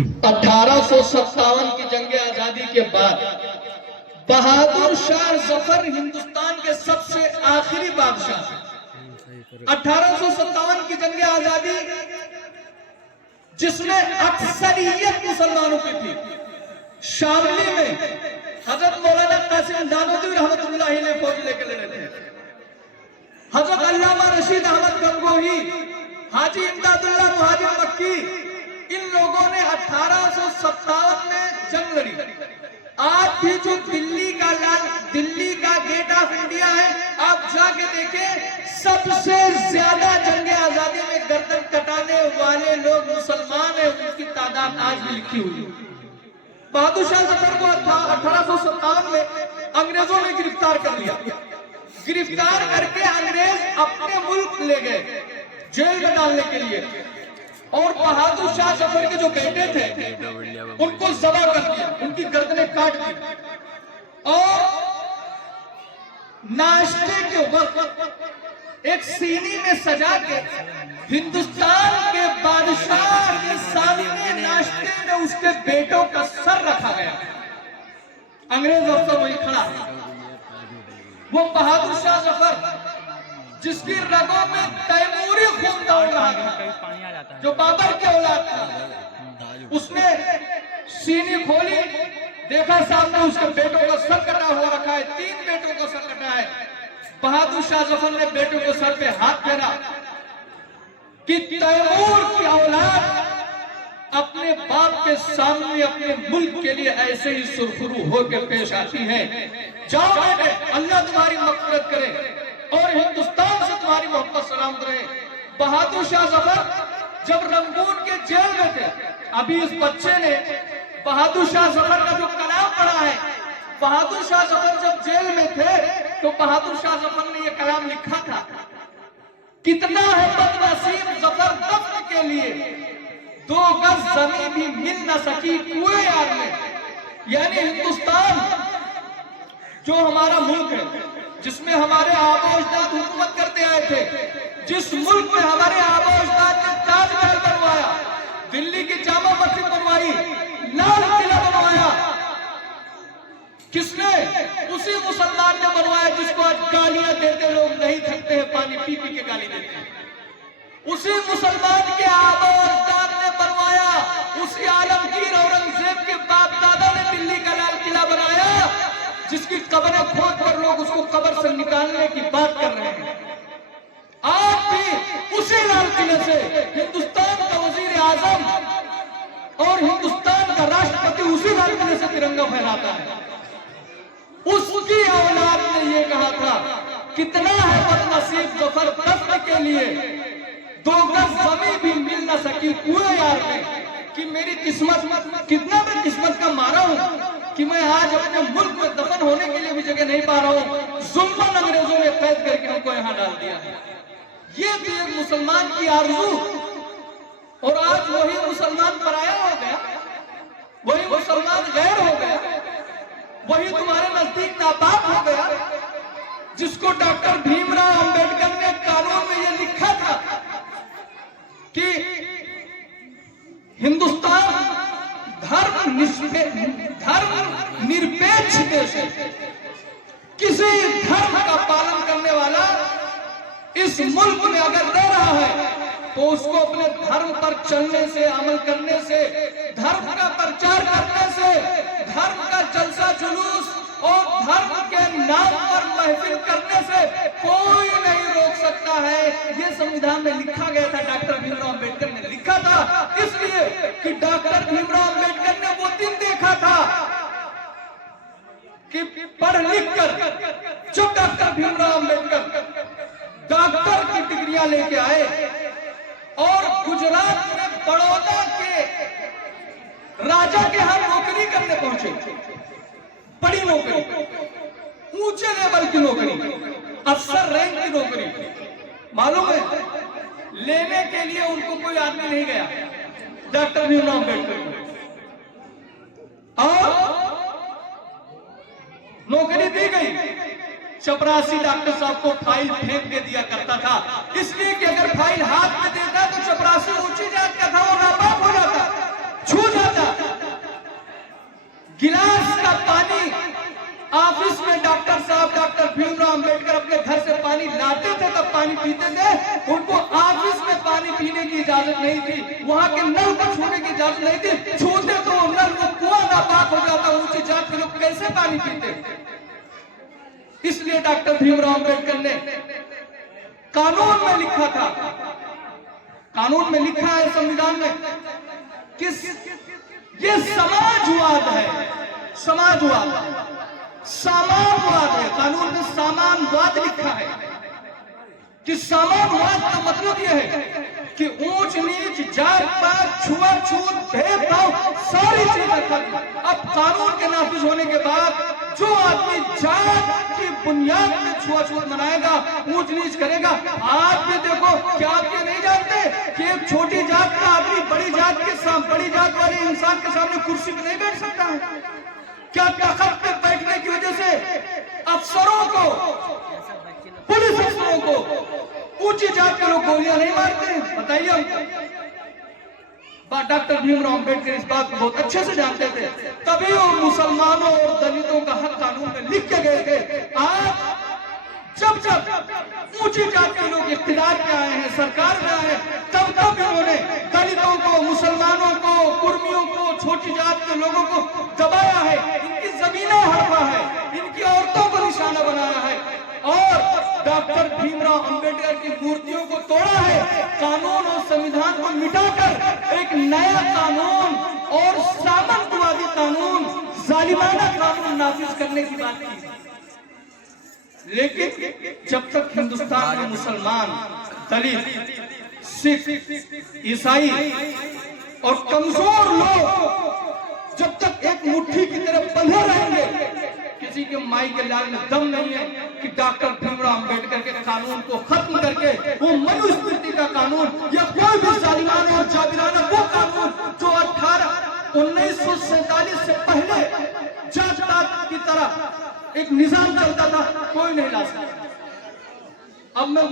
1857 की जंग आजादी के बाद बहादुर शाह जफर हिंदुस्तान के सबसे आखिरी बादशाह थे। 1857 की जंग आजादी जिसमें अक्सरियत मुसलमानों की थी। शामली में हजरत मौलाना कासिम नानोतवी रहमतुल्लाह अलैह फौज लेके लड़े थे। हजरत अल्लामा रशीद अहमद गंगोही, हाजी इमदादुल्लाह मुहाजिर मक्की, इन लोगों ने 1857 में जंग लड़ी। आज भी जो दिल्ली का गेट ऑफ इंडिया है, आप जाके देखें, सबसे ज्यादा जंग आजादी में गर्दन कटाने वाले लोग मुसलमान हैं, उनकी तादाद आज भी लिखी हुई है। बहादुर शाह जफर को 1857 में अंग्रेजों ने गिरफ्तार कर लिया। गिरफ्तार करके अंग्रेज अपने मुल्क ले गए जेल में डालने के लिए, और बहादुर शाह जफर के जो बेटे थे उनको ज़बह कर दिया, उनकी गर्दनें काट दी, और नाश्ते के ऊपर एक सीनी में सजा के हिंदुस्तान के बादशाह के सामने नाश्ते में उसके बेटों का सर रखा गया। अंग्रेज अफसर वही खड़ा है। वो बहादुर शाह जफर जिसकी रगों में तैमूरी खून दौड़ रहा था, जो बाबर के औलाद था, उसने सीनी खोली, देखा सामने उसके बेटों का सर कटा हुआ रखा है, 3 बेटों का सर कटा है। बहादुर शाह जफर ने बेटों के सर पे हाथ फेरा कि तैमूर की औलाद अपने बाप के सामने अपने मुल्क के लिए ऐसे ही सुरखरू होकर पेश आती है। जाओ बेटे, अल्लाह तुम्हारी मग़फ़िरत करे और हिंदुस्तान से तुम्हारी मोहब्बत सलामत रहे। बहादुर शाह जफर जब रंगून के जेल में थे, अभी इस बच्चे ने बहादुर शाह जफर का जो कलाम पढ़ा है, बहादुर शाह जफर जब जेल में थे तो बहादुर शाह जफर ने यह कलाम लिखा था, कितना है बदनसीब जफर दफ्न के लिए, 2 गज जमीन भी मिल न सकी कुएं यार में। यानी हिंदुस्तान जो हमारा मुल्क है, जिसमें हमारे आबा अजदाद हुकूमत करते आए थे, जिस मुल्क में हमारे आबा अजदाद ने ताजमहल बनवाया, दिल्ली की जामा मस्जिद बनवाई, लाल किला बनवाया, किसने? उसी मुसलमान ने बनवाया जिसको आज गालियां देते लोग नहीं थकते हैं, पानी पी पी के गाली देते हैं। उसी मुसलमान के आबा अजदाद ने बनवाया, उसी आलमगीर औरंगजेब के बाप दादा ने दिल्ली का लाल किला बनाया, जिसकी कब्रें खोद कर लोग उसको कब्र से निकालने की बात कर रहे हैं। आज भी उसी लाल किले से हिंदुस्तान का वजीर आजम और हिंदुस्तान का राष्ट्रपति उसी लाल किले से तिरंगा फहराता है। उसकी औलाद ने यह कहा था, कितना है बदनसीब जफर दफ्न के लिए, 2 गज जमीन भी मिल न सकी कुएं यार में, कि मेरी किस्मत, कितना मैं किस्मत का मारा हूं कि मैं आज अपने मुल्क में दफन होने के लिए भी जगह नहीं पा रहा हूं। जुल्मन अंग्रेजों ने कैद करके हमको यहां डाल दिया है। ये भी एक मुसलमान की आरज़ू, और आज वही मुसलमान पराया हो गया, वही मुसलमान गैर हो गया, वही तुम्हारे नजदीक नापाक हो गया, जिसको डॉक्टर भीमराव अंबेडकर ने कानून में यह लिखा था कि हिंदुस्तान धर्म निरपेक्ष देश है, किसी धर्म का पालन करने वाला इस मुल्क में अगर रह रहा है तो उसको अपने धर्म पर चलने से, अमल करने से, धर्म का प्रचार करने से, धर्म का जलसा जुलूस और धर्म के नाम पर महफिल करने से कोई नहीं रोक सकता है। ये संविधान में लिखा गया था, डॉक्टर भीमराव अंबेडकर ने लिखा था, इसलिए कि डॉक्टर भीमराव अंबेडकर ने वो दिन देखा था कि पढ़ लिख कर जब डॉक्टर भीमराव अंबेडकर डॉक्टर की डिग्रियां लेके आए और गुजरात में बड़ौदा के राजा के यहां नौकरी करने पहुंचे, बड़ी नौकरी, ऊंचे लेवल की नौकरी, अफसर रैंक की नौकरी, मालूम है, लेने के लिए उनको कोई आदमी नहीं गया, डॉक्टर भीमराव अंबेडकर को, और नौकरी दी गई। चपरासी डॉक्टर साहब को फाइल फेंक के दिया करता था, इसलिए कि अगर फाइल हाथ में देता तो चपरासी ऊंची जात का था, वो नापाक हो जाता, छू जाता। गिलास का पानी ऑफिस में डॉक्टर साहब डॉक्टर भीमराव अंबेडकर अपने घर से पानी लाते थे तब पानी पीते थे। उनको ऑफिस में पानी पीने की इजाजत नहीं थी, वहां के नल को छूने की इजाजत नहीं थी। छूते तो नल वो कुआं नापाक हो जाता, ऊंची जात के लोग कैसे पानी पीते। इसलिए डॉक्टर भीमराव अंबेडकर ने कानून में लिखा था, कानून में लिखा है संविधान में कि ये समाजवाद है, समाजवाद सामानवाद है। कानून में सामानवाद लिखा है कि सामानवाद का मतलब यह है कि ऊंच नीच जात पात छुआछूत भेदभाव सारी चीजें खत्म। अब कानून के नाफिज होने के बाद जो आदमी जात की बुनियाद में छुआछूत मनाएगा, ऊंच नीच करेगा, आज भी देखो क्या आप ये नहीं जानते कि एक छोटी जात का आदमी बड़ी जात के सामने, बड़ी जात वाले इंसान के सामने कुर्सी पे नहीं बैठ सकता है? क्या तख्त पे बैठने की वजह से अफसरों को, पुलिस अफसरों को ऊंची जात के लोग गोलियां नहीं मारते हैं? बताइए हमको। डॉक्टर भीमराव अंबेडकर इस बात को बहुत अच्छे से जानते थे, तभी वो मुसलमानों और दलितों का हक कानून में लिख के गए थे। आज जब जब ऊंची जात के लोग इख्तियार पे आए हैं, सरकार में आए, तब तब इन्होंने दलितों को, मुसलमानों को, कुर्मियों को, छोटी जात के लोगों को दबाया है, इनकी जमीनें हड़पा है, इनकी औरतों को निशाना बनाया है और डॉक्टर भीमराव अंबेडकर की मूर्तियों को तोड़ा है। कानून और संविधान को मिटाकर एक नया कानून और सामंतवादी कानून, जालिमाना कानून नाफिज करने की बात की। लेकिन जब तक हिंदुस्तान में मुसलमान, दलित, सिख, ईसाई और कमजोर लोग जब तक एक मुट्ठी की तरफ बंधे रहेंगे, किसी के माई के लाल में दम नहीं है कि डॉक्टर भीमराव अंबेडकर के कानून को खत्म करके वो मनुस्मृति का कानून या कोई भी जालिमाना और जाबिराना वो कानून जो 1947 से पहले जात पात की तरह एक निजाम चलता था, कोई नहीं ला सकता। अब मैं